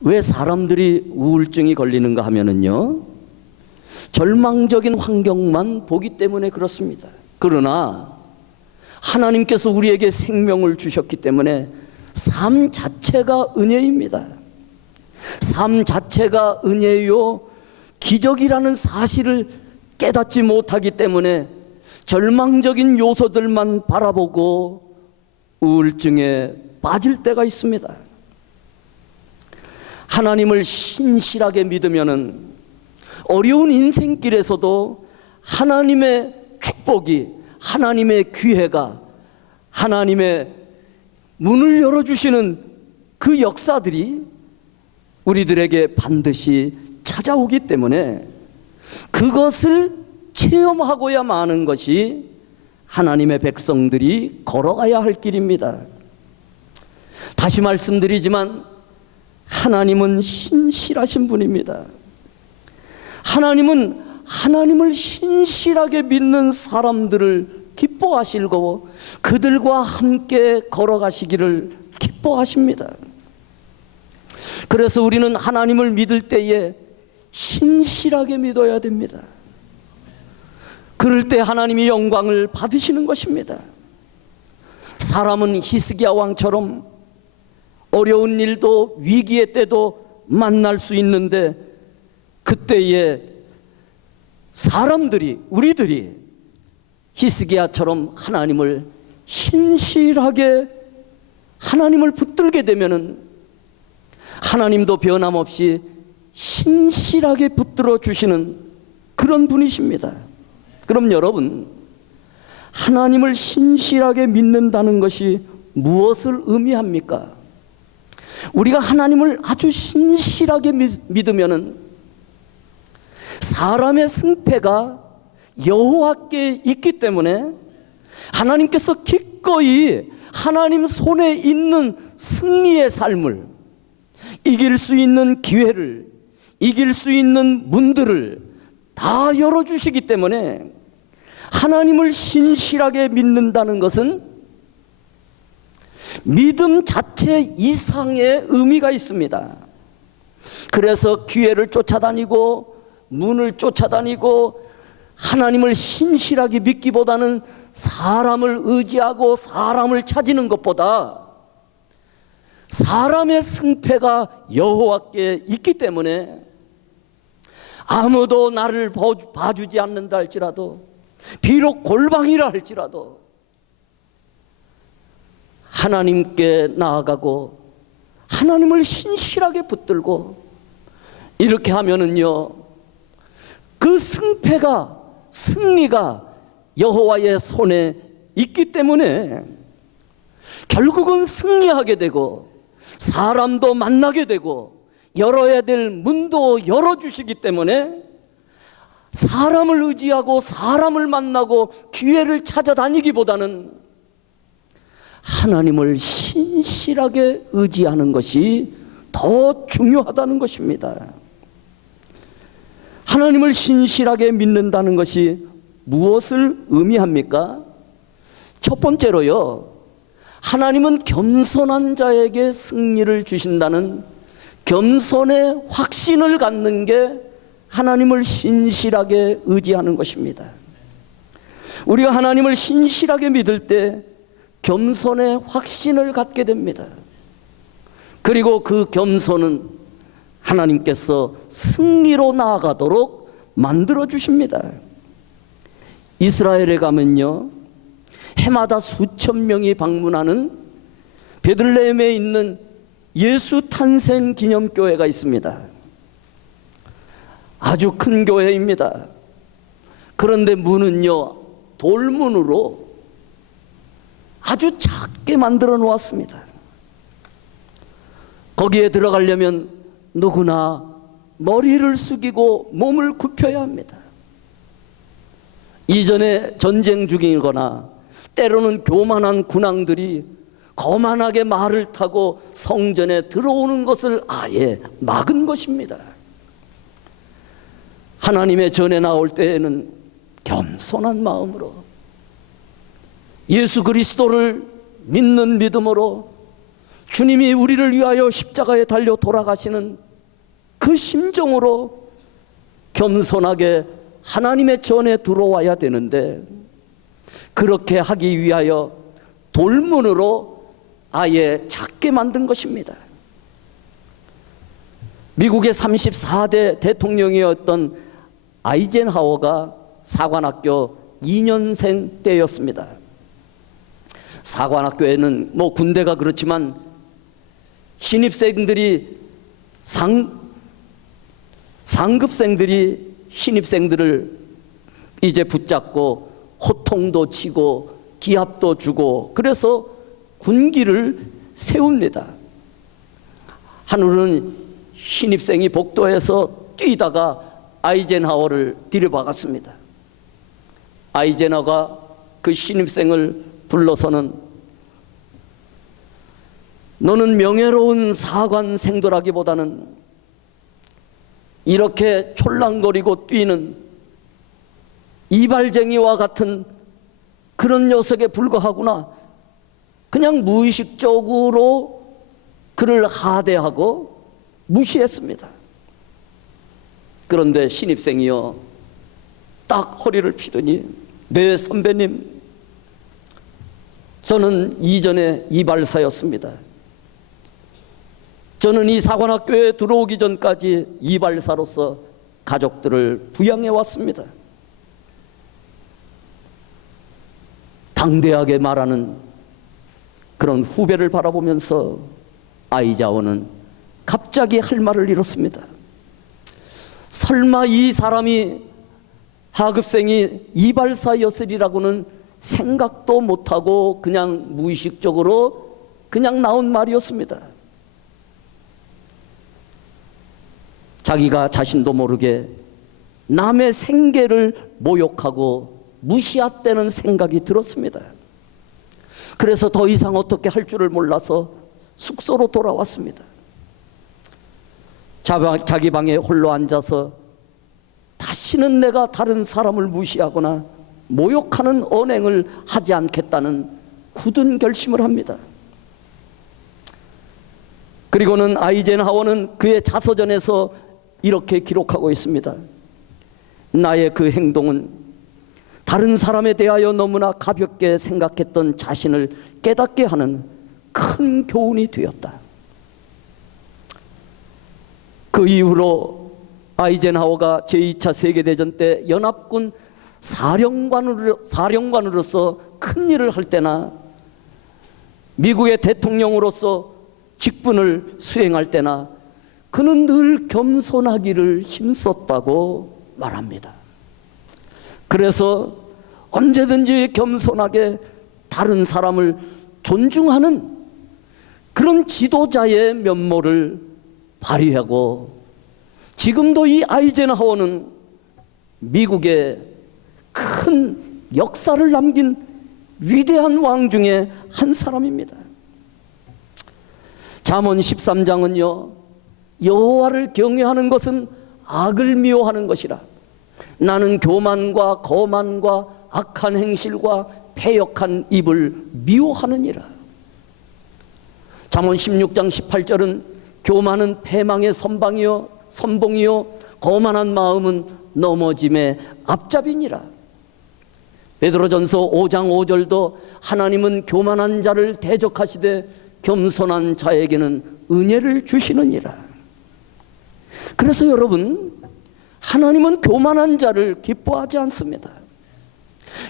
왜 사람들이 우울증이 걸리는가 하면은요, 절망적인 환경만 보기 때문에 그렇습니다. 그러나 하나님께서 우리에게 생명을 주셨기 때문에 삶 자체가 은혜입니다. 삶 자체가 은혜요, 기적이라는 사실을 깨닫지 못하기 때문에 절망적인 요소들만 바라보고 우울증에 빠질 때가 있습니다. 하나님을 신실하게 믿으면은 어려운 인생길에서도 하나님의 축복이, 하나님의 기회가, 하나님의 문을 열어주시는 그 역사들이 우리들에게 반드시 찾아오기 때문에 그것을 체험하고야 마는 것이 하나님의 백성들이 걸어가야 할 길입니다. 다시 말씀드리지만 하나님은 신실하신 분입니다. 하나님은 하나님을 신실하게 믿는 사람들을 기뻐하시고 그들과 함께 걸어가시기를 기뻐하십니다. 그래서 우리는 하나님을 믿을 때에 신실하게 믿어야 됩니다. 그럴 때 하나님이 영광을 받으시는 것입니다. 사람은 히스기야 왕처럼 어려운 일도 위기의 때도 만날 수 있는데, 그때에 사람들이, 우리들이 히스기야처럼 하나님을 신실하게 하나님을 붙들게 되면은 하나님도 변함없이 신실하게 붙들어 주시는 그런 분이십니다. 그럼 여러분, 하나님을 신실하게 믿는다는 것이 무엇을 의미합니까? 우리가 하나님을 아주 신실하게 믿으면은 사람의 승패가 여호와께 있기 때문에 하나님께서 기꺼이 하나님 손에 있는 승리의 삶을, 이길 수 있는 기회를, 이길 수 있는 문들을 다 열어주시기 때문에 하나님을 신실하게 믿는다는 것은 믿음 자체 이상의 의미가 있습니다. 그래서 기회를 쫓아다니고 문을 쫓아다니고 하나님을 신실하게 믿기보다는 사람을 의지하고 사람을 찾는 것보다 사람의 승패가 여호와께 있기 때문에 아무도 나를 봐주지 않는다 할지라도, 비록 골방이라 할지라도 하나님께 나아가고 하나님을 신실하게 붙들고 이렇게 하면은요, 그 승패가, 승리가 여호와의 손에 있기 때문에 결국은 승리하게 되고 사람도 만나게 되고 열어야 될 문도 열어주시기 때문에 사람을 의지하고 사람을 만나고 기회를 찾아다니기보다는 하나님을 신실하게 의지하는 것이 더 중요하다는 것입니다. 하나님을 신실하게 믿는다는 것이 무엇을 의미합니까? 첫 번째로요, 하나님은 겸손한 자에게 승리를 주신다는 겸손의 확신을 갖는 게 하나님을 신실하게 의지하는 것입니다. 우리가 하나님을 신실하게 믿을 때 겸손의 확신을 갖게 됩니다. 그리고 그 겸손은 하나님께서 승리로 나아가도록 만들어 주십니다. 이스라엘에 가면요, 해마다 수천 명이 방문하는 베들레헴에 있는 예수 탄생 기념교회가 있습니다. 아주 큰 교회입니다. 그런데 문은요, 돌문으로 아주 작게 만들어 놓았습니다. 거기에 들어가려면 누구나 머리를 숙이고 몸을 굽혀야 합니다. 이전에 전쟁 중이거나 때로는 교만한 군왕들이 거만하게 말을 타고 성전에 들어오는 것을 아예 막은 것입니다. 하나님의 전에 나올 때에는 겸손한 마음으로 예수 그리스도를 믿는 믿음으로 주님이 우리를 위하여 십자가에 달려 돌아가시는 그 심정으로 겸손하게 하나님의 전에 들어와야 되는데, 그렇게 하기 위하여 돌문으로 아예 작게 만든 것입니다. 미국의 34대 대통령이었던 아이젠하워가 사관학교 2년생 때였습니다. 사관학교에는 뭐 군대가 그렇지만 신입생들이 상급생들이 신입생들을 이제 붙잡고 호통도 치고 기합도 주고, 그래서 군기를 세웁니다. 한우는 신입생이 복도에서 뛰다가 아이젠하워를 들여박았습니다. 아이젠하워가 그 신입생을 불러서는 너는 명예로운 사관생도라기보다는 이렇게 촐랑거리고 뛰는 이발쟁이와 같은 그런 녀석에 불과하구나. 그냥 무의식적으로 그를 하대하고 무시했습니다. 그런데 신입생이요, 딱 허리를 피더니, 네 선배님, 저는 이전에 이발사였습니다. 저는 이 사관학교에 들어오기 전까지 이발사로서 가족들을 부양해 왔습니다. 당대하게 말하는 그런 후배를 바라보면서 아이자원은 갑자기 할 말을 잃었습니다. 설마 이 사람이 하급생이 이발사였으리라고는 생각도 못하고 그냥 무의식적으로 그냥 나온 말이었습니다. 자기가 자신도 모르게 남의 생계를 모욕하고 무시했다는 생각이 들었습니다. 그래서 더 이상 어떻게 할 줄을 몰라서 숙소로 돌아왔습니다. 자기 방에 홀로 앉아서 다시는 내가 다른 사람을 무시하거나 모욕하는 언행을 하지 않겠다는 굳은 결심을 합니다. 그리고는 아이젠하워는 그의 자서전에서 이렇게 기록하고 있습니다. 나의 그 행동은 다른 사람에 대하여 너무나 가볍게 생각했던 자신을 깨닫게 하는 큰 교훈이 되었다. 그 이후로 아이젠하워가 제2차 세계대전 때 연합군 사령관으로서 큰 일을 할 때나 미국의 대통령으로서 직분을 수행할 때나 그는 늘 겸손하기를 힘썼다고 말합니다. 그래서 언제든지 겸손하게 다른 사람을 존중하는 그런 지도자의 면모를 발휘하고, 지금도 이 아이젠하워는 미국의 큰 역사를 남긴 위대한 왕 중에 한 사람입니다. 잠언 13장은요, 여호와를 경외하는 것은 악을 미워하는 것이라. 나는 교만과 거만과 악한 행실과 패역한 입을 미워하느니라. 잠언 16장 18절은 교만은 패망의 선봉이요 거만한 마음은 넘어짐의 앞잡이니라. 베드로전서 5장 5절도 하나님은 교만한 자를 대적하시되 겸손한 자에게는 은혜를 주시느니라. 그래서 여러분, 하나님은 교만한 자를 기뻐하지 않습니다.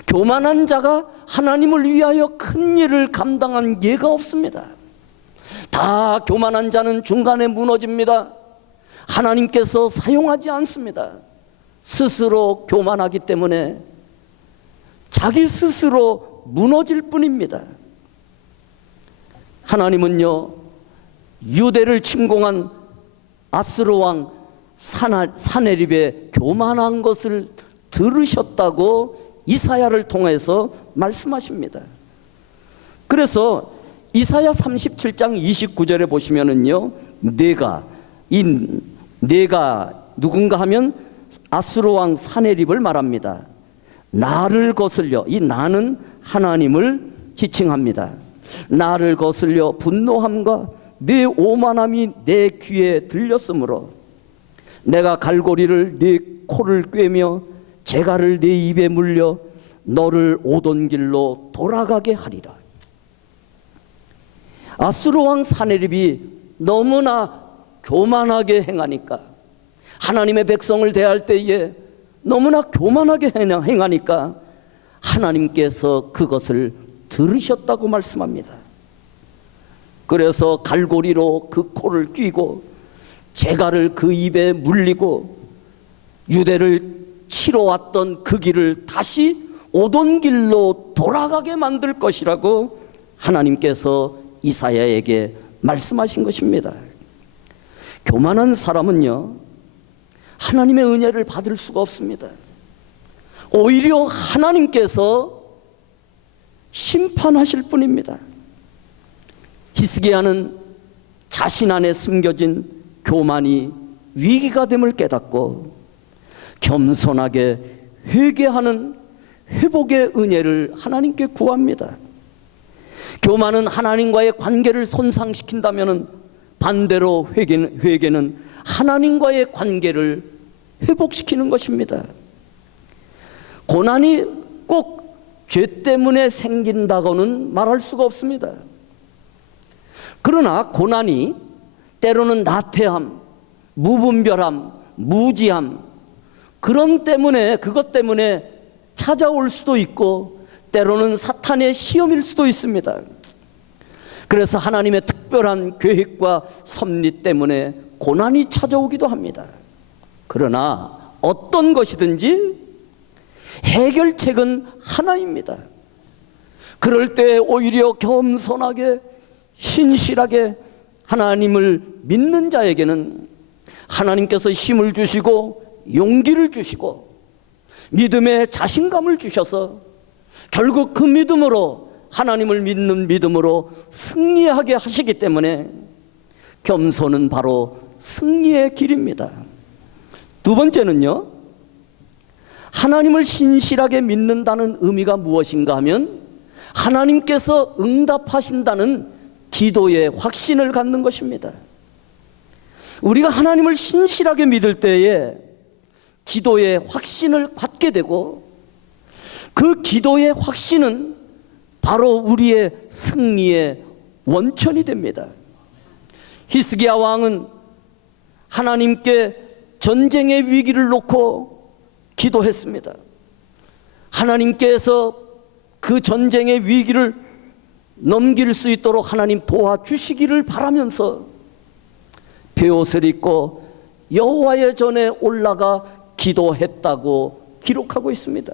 교만한 자가 하나님을 위하여 큰 일을 감당한 예가 없습니다. 다 교만한 자는 중간에 무너집니다. 하나님께서 사용하지 않습니다. 스스로 교만하기 때문에 자기 스스로 무너질 뿐입니다. 하나님은요, 유대를 침공한 아스로 왕 사네립의 교만한 것을 들으셨다고 이사야를 통해서 말씀하십니다. 그래서 이사야 37장 29절에 보시면은요, 내가 누군가 하면 아스로 왕 사네립을 말합니다. 나를 거슬려, 이 나는 하나님을 지칭합니다. 나를 거슬려 분노함과 네 오만함이 내 귀에 들렸으므로 내가 갈고리를 네 코를 꿰며 재갈을 네 입에 물려 너를 오던 길로 돌아가게 하리라. 아수르 왕 사네립이 너무나 교만하게 행하니까, 하나님의 백성을 대할 때에 너무나 교만하게 행하니까 하나님께서 그것을 들으셨다고 말씀합니다. 그래서 갈고리로 그 코를 꿰고 재갈을 그 입에 물리고 유대를 치러 왔던 그 길을 다시 오던 길로 돌아가게 만들 것이라고 하나님께서 이사야에게 말씀하신 것입니다. 교만한 사람은요, 하나님의 은혜를 받을 수가 없습니다. 오히려 하나님께서 심판하실 뿐입니다. 히스기야는 자신 안에 숨겨진 교만이 위기가 됨을 깨닫고 겸손하게 회개하는 회복의 은혜를 하나님께 구합니다. 교만은 하나님과의 관계를 손상시킨다면 반대로 회개는 하나님과의 관계를 회복시키는 것입니다. 고난이 꼭 죄 때문에 생긴다고는 말할 수가 없습니다. 그러나 고난이 때로는 나태함, 무분별함, 무지함, 그것 때문에 찾아올 수도 있고 때로는 사탄의 시험일 수도 있습니다. 그래서 하나님의 특별한 계획과 섭리 때문에 고난이 찾아오기도 합니다. 그러나 어떤 것이든지 해결책은 하나입니다. 그럴 때 오히려 겸손하게 신실하게 하나님을 믿는 자에게는 하나님께서 힘을 주시고 용기를 주시고 믿음의 자신감을 주셔서 결국 그 믿음으로, 하나님을 믿는 믿음으로 승리하게 하시기 때문에 겸손은 바로 승리의 길입니다. 두 번째는요, 하나님을 신실하게 믿는다는 의미가 무엇인가 하면 하나님께서 응답하신다는 기도의 확신을 갖는 것입니다. 우리가 하나님을 신실하게 믿을 때에 기도의 확신을 갖게 되고, 그 기도의 확신은 바로 우리의 승리의 원천이 됩니다. 히스기야 왕은 하나님께 전쟁의 위기를 놓고 기도했습니다. 하나님께서 그 전쟁의 위기를 넘길 수 있도록 하나님 도와주시기를 바라면서 베옷을 입고 여호와의 전에 올라가 기도했다고 기록하고 있습니다.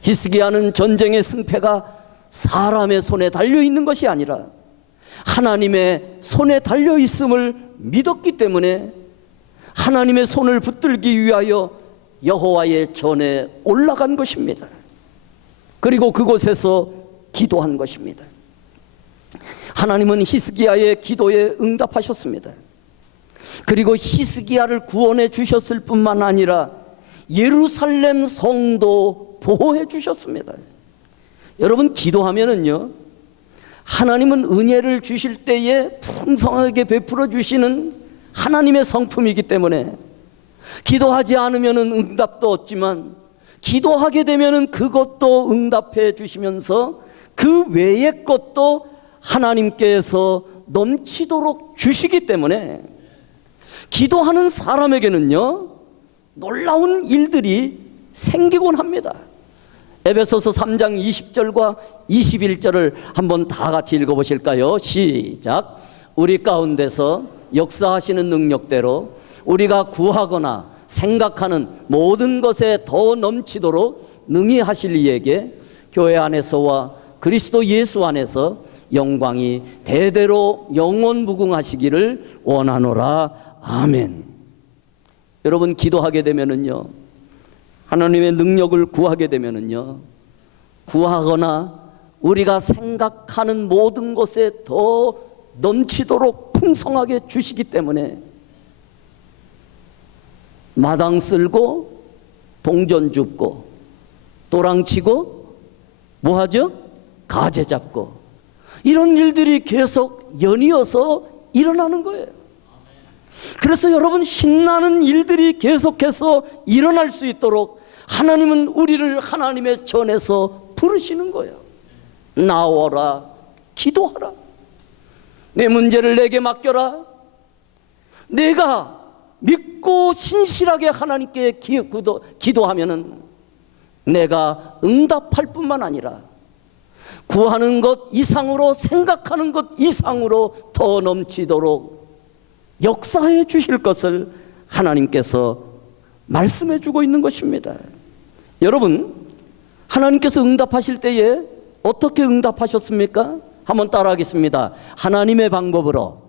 히스기야는 전쟁의 승패가 사람의 손에 달려있는 것이 아니라 하나님의 손에 달려있음을 믿었기 때문에 하나님의 손을 붙들기 위하여 여호와의 전에 올라간 것입니다. 그리고 그곳에서 기도한 것입니다. 하나님은 히스기야의 기도에 응답하셨습니다. 그리고 히스기야를 구원해 주셨을 뿐만 아니라 예루살렘 성도 보호해 주셨습니다. 여러분, 기도하면은요, 하나님은 은혜를 주실 때에 풍성하게 베풀어 주시는 하나님의 성품이기 때문에 기도하지 않으면은 응답도 없지만 기도하게 되면은 그것도 응답해 주시면서 그 외의 것도 하나님께서 넘치도록 주시기 때문에 기도하는 사람에게는요, 놀라운 일들이 생기곤 합니다. 에베소서 3장 20절과 21절을 한번 다 같이 읽어보실까요? 시작. 우리 가운데서 역사하시는 능력대로 우리가 구하거나 생각하는 모든 것에 더 넘치도록 능히 하실 이에게 교회 안에서와 그리스도 예수 안에서 영광이 대대로 영원무궁하시기를 원하노라. 아멘. 여러분, 기도하게 되면은요, 하나님의 능력을 구하게 되면은요, 구하거나 우리가 생각하는 모든 것에 더 넘치도록 풍성하게 주시기 때문에 마당 쓸고 동전 줍고 도랑치고 뭐하죠? 가재 잡고 이런 일들이 계속 연이어서 일어나는 거예요. 그래서 여러분, 신나는 일들이 계속해서 일어날 수 있도록 하나님은 우리를 하나님의 전에서 부르시는 거예요. 나오라, 기도하라, 내 문제를 내게 맡겨라. 내가 믿고 신실하게 하나님께 기도하면은 내가 응답할 뿐만 아니라 구하는 것 이상으로, 생각하는 것 이상으로 더 넘치도록 역사해 주실 것을 하나님께서 말씀해 주고 있는 것입니다. 여러분, 하나님께서 응답하실 때에 어떻게 응답하셨습니까? 한번 따라하겠습니다. 하나님의 방법으로.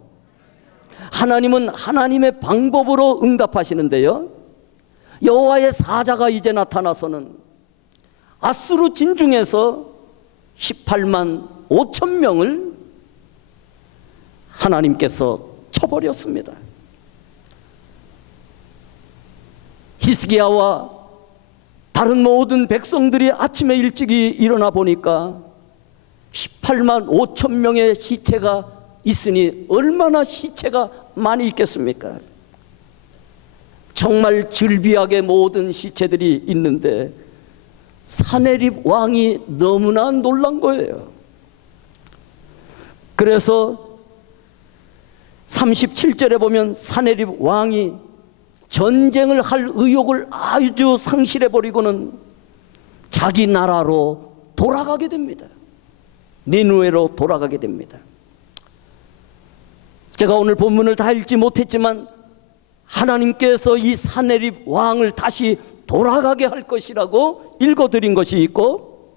하나님은 하나님의 방법으로 응답하시는데요, 여호와의 사자가 이제 나타나서는 아수르 진중에서 18만 5천 명을 하나님께서 쳐버렸습니다. 히스기야와 다른 모든 백성들이 아침에 일찍이 일어나 보니까 18만 5천 명의 시체가 있으니 얼마나 시체가 많이 있겠습니까? 정말 즐비하게 모든 시체들이 있는데 사네립 왕이 너무나 놀란 거예요. 그래서 37절에 보면 사네립 왕이 전쟁을 할 의욕을 아주 상실해버리고는 자기 나라로 돌아가게 됩니다. 니느웨로 돌아가게 됩니다. 제가 오늘 본문을 다 읽지 못했지만 하나님께서 이 사네립 왕을 다시 돌아가게 할 것이라고 읽어드린 것이 있고,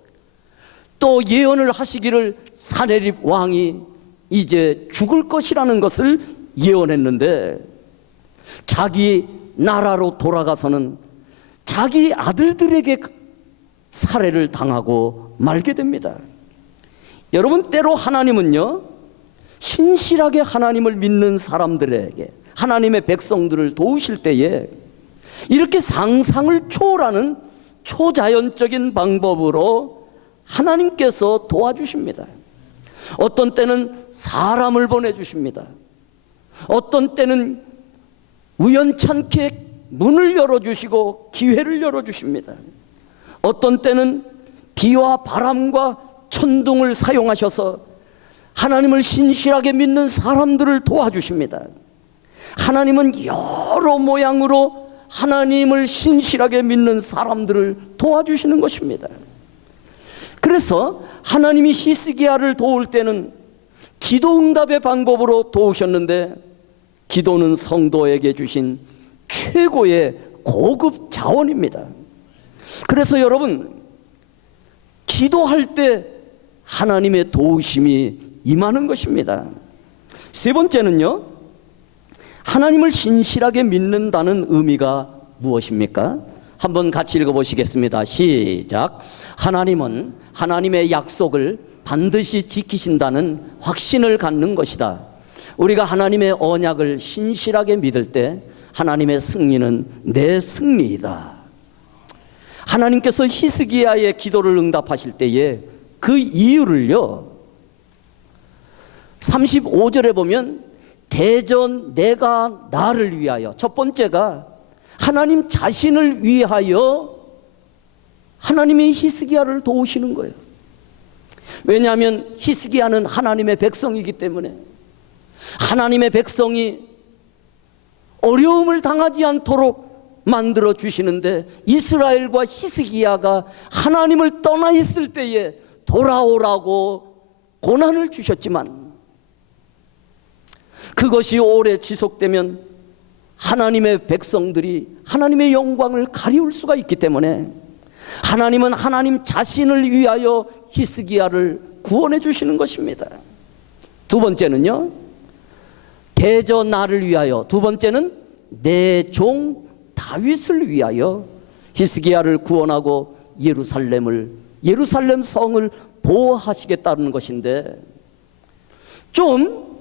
또 예언을 하시기를 사네립 왕이 이제 죽을 것이라는 것을 예언했는데, 자기 나라로 돌아가서는 자기 아들들에게 살해를 당하고 말게 됩니다. 여러분, 때로 하나님은요, 신실하게 하나님을 믿는 사람들에게, 하나님의 백성들을 도우실 때에 이렇게 상상을 초월하는 초자연적인 방법으로 하나님께서 도와주십니다. 어떤 때는 사람을 보내주십니다. 어떤 때는 우연찮게 문을 열어주시고 기회를 열어주십니다. 어떤 때는 비와 바람과 천둥을 사용하셔서 하나님을 신실하게 믿는 사람들을 도와주십니다. 하나님은 여러 모양으로 하나님을 신실하게 믿는 사람들을 도와주시는 것입니다. 그래서 하나님이 히스기야를 도울 때는 기도 응답의 방법으로 도우셨는데, 기도는 성도에게 주신 최고의 고급 자원입니다. 그래서 여러분, 기도할 때 하나님의 도우심이 임하는 것입니다. 세 번째는요, 하나님을 신실하게 믿는다는 의미가 무엇입니까? 한번 같이 읽어보시겠습니다. 시작. 하나님은 하나님의 약속을 반드시 지키신다는 확신을 갖는 것이다. 우리가 하나님의 언약을 신실하게 믿을 때 하나님의 승리는 내 승리이다. 하나님께서 히스기야의 기도를 응답하실 때에 그 이유를요, 35절에 보면 대전 내가 나를 위하여, 첫 번째가 하나님 자신을 위하여 하나님이 히스기야를 도우시는 거예요. 왜냐하면 히스기야는 하나님의 백성이기 때문에 하나님의 백성이 어려움을 당하지 않도록 만들어 주시는데, 이스라엘과 히스기야가 하나님을 떠나 있을 때에 돌아오라고 고난을 주셨지만, 그것이 오래 지속되면 하나님의 백성들이 하나님의 영광을 가리울 수가 있기 때문에 하나님은 하나님 자신을 위하여 히스기야를 구원해 주시는 것입니다. 두 번째는요, 대저 나를 위하여, 두 번째는 내 종 다윗을 위하여 히스기야를 구원하고 예루살렘 성을 보호하시겠다는 것인데, 좀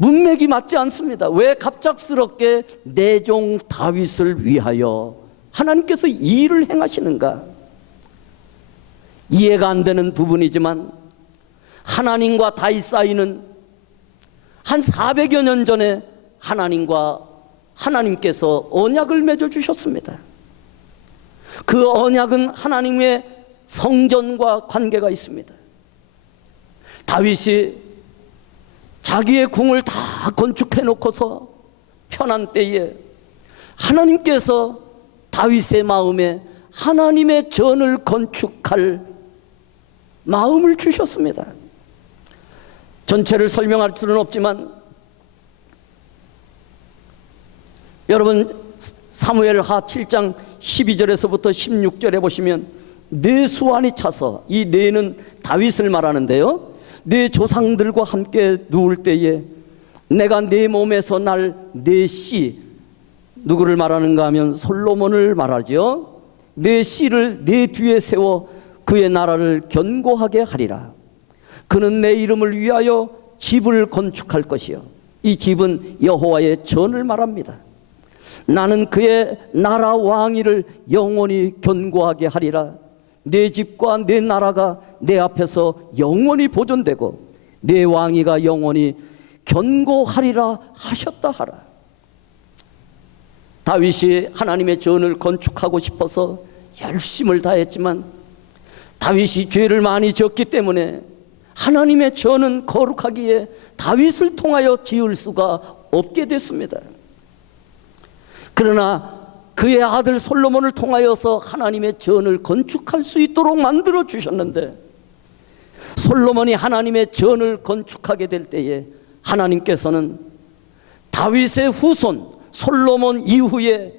문맥이 맞지 않습니다. 왜 갑작스럽게 내 종 다윗을 위하여 하나님께서 이 일을 행하시는가? 이해가 안 되는 부분이지만 하나님과 다윗 사이는 한 400여 년 전에 하나님께서 언약을 맺어 주셨습니다. 그 언약은 하나님의 성전과 관계가 있습니다. 다윗이 자기의 궁을 다 건축해 놓고서 편한 때에 하나님께서 다윗의 마음에 하나님의 전을 건축할 마음을 주셨습니다. 전체를 설명할 수는 없지만 여러분 사무엘하 7장 12절에서부터 16절에 보시면 네 수완이 차서, 이 네는 다윗을 말하는데요, 네 조상들과 함께 누울 때에 내가 네 몸에서 날 네 씨, 누구를 말하는가 하면 솔로몬을 말하죠. 네 씨를 네 뒤에 세워 그의 나라를 견고하게 하리라. 그는 내 이름을 위하여 집을 건축할 것이요, 이 집은 여호와의 전을 말합니다. 나는 그의 나라 왕위를 영원히 견고하게 하리라. 내 집과 내 나라가 내 앞에서 영원히 보존되고 내 왕위가 영원히 견고하리라 하셨다 하라. 다윗이 하나님의 전을 건축하고 싶어서 열심을 다했지만 다윗이 죄를 많이 지었기 때문에 하나님의 전은 거룩하기에 다윗을 통하여 지을 수가 없게 됐습니다. 그러나 그의 아들 솔로몬을 통하여서 하나님의 전을 건축할 수 있도록 만들어 주셨는데, 솔로몬이 하나님의 전을 건축하게 될 때에 하나님께서는 다윗의 후손 솔로몬 이후에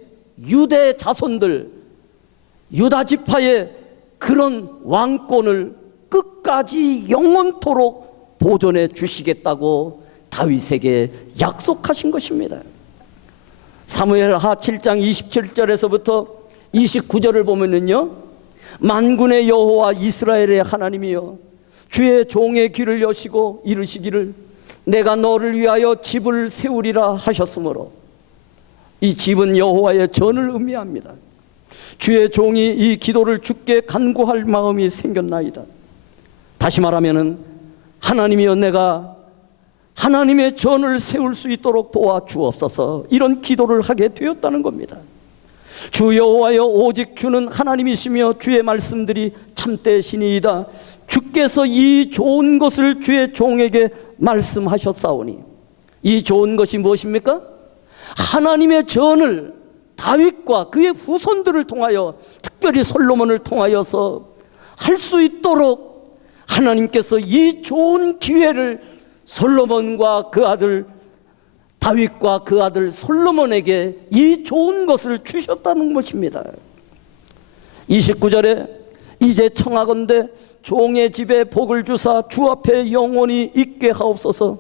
유대 자손들, 유다 지파의 그런 왕권을 끝까지 영원토록 보존해 주시겠다고 다윗에게 약속하신 것입니다. 사무엘하 7장 27절에서부터 29절을 보면은요, 만군의 여호와 이스라엘의 하나님이여 주의 종의 귀를 여시고 이르시기를 내가 너를 위하여 집을 세우리라 하셨으므로, 이 집은 여호와의 전을 의미합니다. 주의 종이 이 기도를 주께 간구할 마음이 생겼나이다. 다시 말하면은 하나님이여 내가 하나님의 전을 세울 수 있도록 도와주옵소서, 이런 기도를 하게 되었다는 겁니다. 주 여호와여 오직 주는 하나님이시며 주의 말씀들이 참되시니이다. 주께서 이 좋은 것을 주의 종에게 말씀하셨사오니, 이 좋은 것이 무엇입니까? 하나님의 전을 다윗과 그의 후손들을 통하여, 특별히 솔로몬을 통하여서 할 수 있도록 하나님께서 이 좋은 기회를 솔로몬과 그 아들 다윗과 그 아들 솔로몬에게 이 좋은 것을 주셨다는 것입니다. 29절에 이제 청하건대 종의 집에 복을 주사 주 앞에 영원히 있게 하옵소서.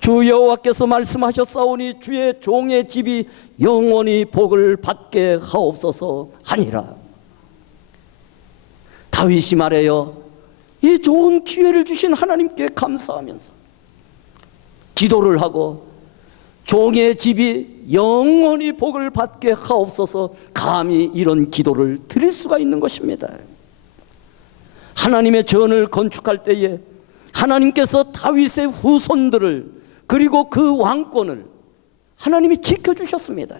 주 여호와께서 말씀하셨사오니 주의 종의 집이 영원히 복을 받게 하옵소서 하니라. 다윗이 말해요, 이 좋은 기회를 주신 하나님께 감사하면서 기도를 하고 종의 집이 영원히 복을 받게 하옵소서, 감히 이런 기도를 드릴 수가 있는 것입니다. 하나님의 전을 건축할 때에 하나님께서 다윗의 후손들을, 그리고 그 왕권을 하나님이 지켜주셨습니다.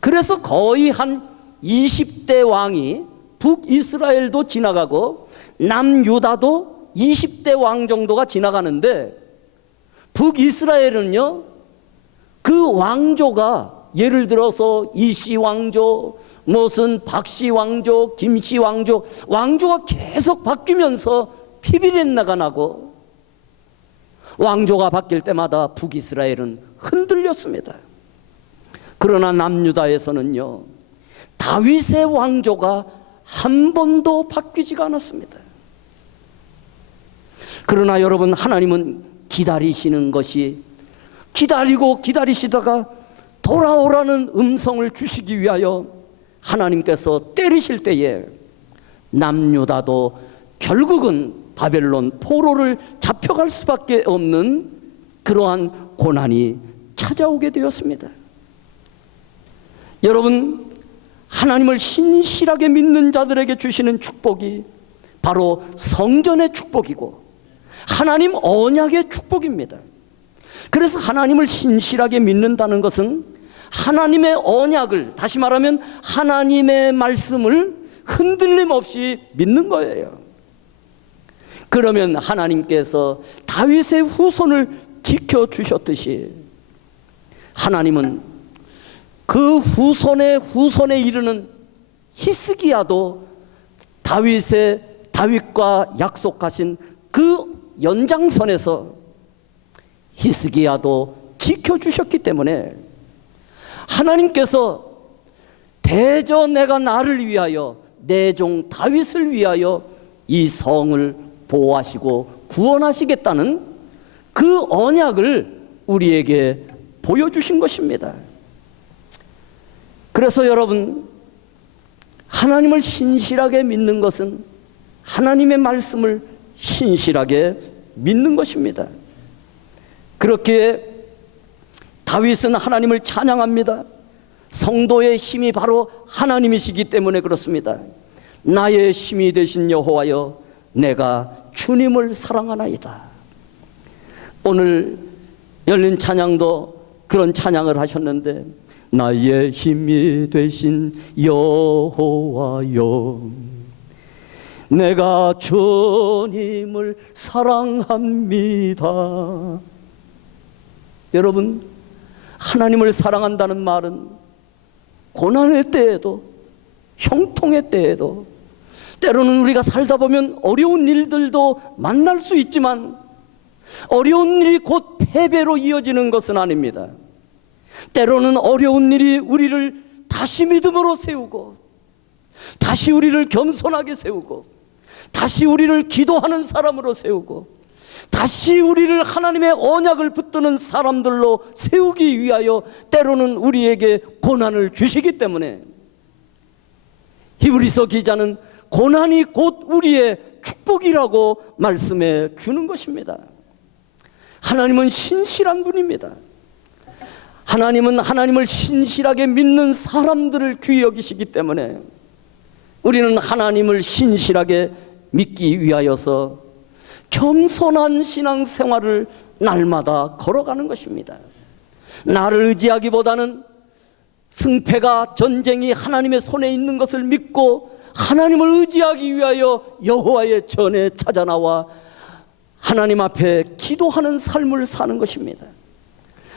그래서 거의 한 20대 왕이 북이스라엘도 지나가고 남유다도 20대 왕 정도가 지나가는데, 북이스라엘은요, 그 왕조가 예를 들어서 이씨 왕조, 무슨 박씨 왕조, 김씨 왕조, 왕조가 계속 바뀌면서 피비린내가 나고 왕조가 바뀔 때마다 북이스라엘은 흔들렸습니다. 그러나 남유다에서는요, 다윗의 왕조가 한 번도 바뀌지가 않았습니다. 그러나 여러분, 하나님은 기다리시는 것이, 기다리고 기다리시다가 돌아오라는 음성을 주시기 위하여 하나님께서 때리실 때에 남유다도 결국은 바벨론 포로를 잡혀갈 수밖에 없는 그러한 고난이 찾아오게 되었습니다. 여러분, 하나님을 신실하게 믿는 자들에게 주시는 축복이 바로 성전의 축복이고, 하나님 언약의 축복입니다. 그래서 하나님을 신실하게 믿는다는 것은 하나님의 언약을, 다시 말하면 하나님의 말씀을 흔들림 없이 믿는 거예요. 그러면 하나님께서 다윗의 후손을 지켜주셨듯이 하나님은 그 후손에 이르는 히스기야도 다윗과 약속하신 그 연장선에서 히스기야도 지켜주셨기 때문에 하나님께서 대저 내가 나를 위하여 내 종 다윗을 위하여 이 성을 보호하시고 구원하시겠다는 그 언약을 우리에게 보여주신 것입니다. 그래서 여러분, 하나님을 신실하게 믿는 것은 하나님의 말씀을 신실하게 믿는 것입니다. 그렇게 다윗은 하나님을 찬양합니다. 성도의 힘이 바로 하나님이시기 때문에 그렇습니다. 나의 힘이 되신 여호와여, 내가 주님을 사랑하나이다. 오늘 열린 찬양도 그런 찬양을 하셨는데, 나의 힘이 되신 여호와여, 내가 주님을 사랑합니다. 여러분, 하나님을 사랑한다는 말은 고난의 때에도, 형통의 때에도, 때로는 우리가 살다 보면 어려운 일들도 만날 수 있지만 어려운 일이 곧 패배로 이어지는 것은 아닙니다. 때로는 어려운 일이 우리를 다시 믿음으로 세우고, 다시 우리를 겸손하게 세우고, 다시 우리를 기도하는 사람으로 세우고, 다시 우리를 하나님의 언약을 붙드는 사람들로 세우기 위하여 때로는 우리에게 고난을 주시기 때문에 히브리서 기자는 고난이 곧 우리의 축복이라고 말씀해 주는 것입니다. 하나님은 신실한 분입니다. 하나님은 하나님을 신실하게 믿는 사람들을 귀히 여기시기 때문에 우리는 하나님을 신실하게 믿기 위하여서 겸손한 신앙생활을 날마다 걸어가는 것입니다. 나를 의지하기보다는 승패가, 전쟁이 하나님의 손에 있는 것을 믿고 하나님을 의지하기 위하여 여호와의 전에 찾아나와 하나님 앞에 기도하는 삶을 사는 것입니다.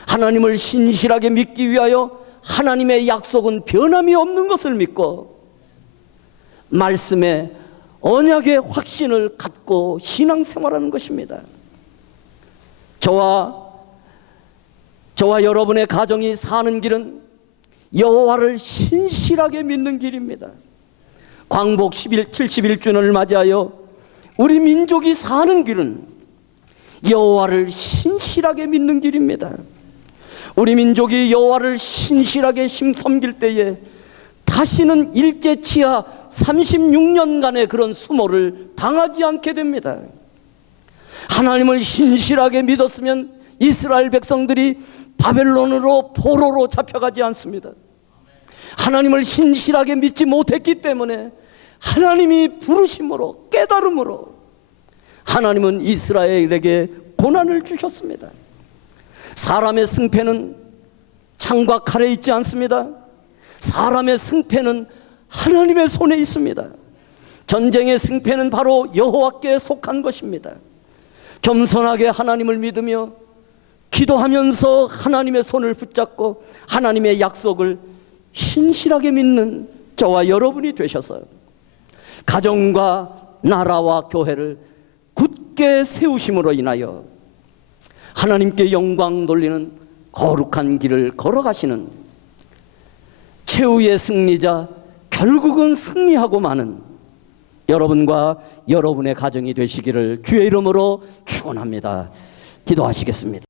하나님을 신실하게 믿기 위하여 하나님의 약속은 변함이 없는 것을 믿고 말씀에 언약의 확신을 갖고 신앙생활하는 것입니다. 저와 여러분의 가정이 사는 길은 여호와를 신실하게 믿는 길입니다. 광복 71주년을 맞이하여 우리 민족이 사는 길은 여호와를 신실하게 믿는 길입니다. 우리 민족이 여호와를 신실하게 섬길 때에 다시는 일제치하 36년간의 그런 수모를 당하지 않게 됩니다. 하나님을 신실하게 믿었으면 이스라엘 백성들이 바벨론으로 포로로 잡혀가지 않습니다. 하나님을 신실하게 믿지 못했기 때문에 하나님이 부르심으로, 깨달음으로 하나님은 이스라엘에게 고난을 주셨습니다. 사람의 승패는 창과 칼에 있지 않습니다. 사람의 승패는 하나님의 손에 있습니다. 전쟁의 승패는 바로 여호와께 속한 것입니다. 겸손하게 하나님을 믿으며 기도하면서 하나님의 손을 붙잡고 하나님의 약속을 신실하게 믿는 저와 여러분이 되셔서 가정과 나라와 교회를 굳게 세우심으로 인하여 하나님께 영광 돌리는 거룩한 길을 걸어가시는 최후의 승리자, 결국은 승리하고 마는 여러분과 여러분의 가정이 되시기를 주의 이름으로 축원합니다. 기도하시겠습니다.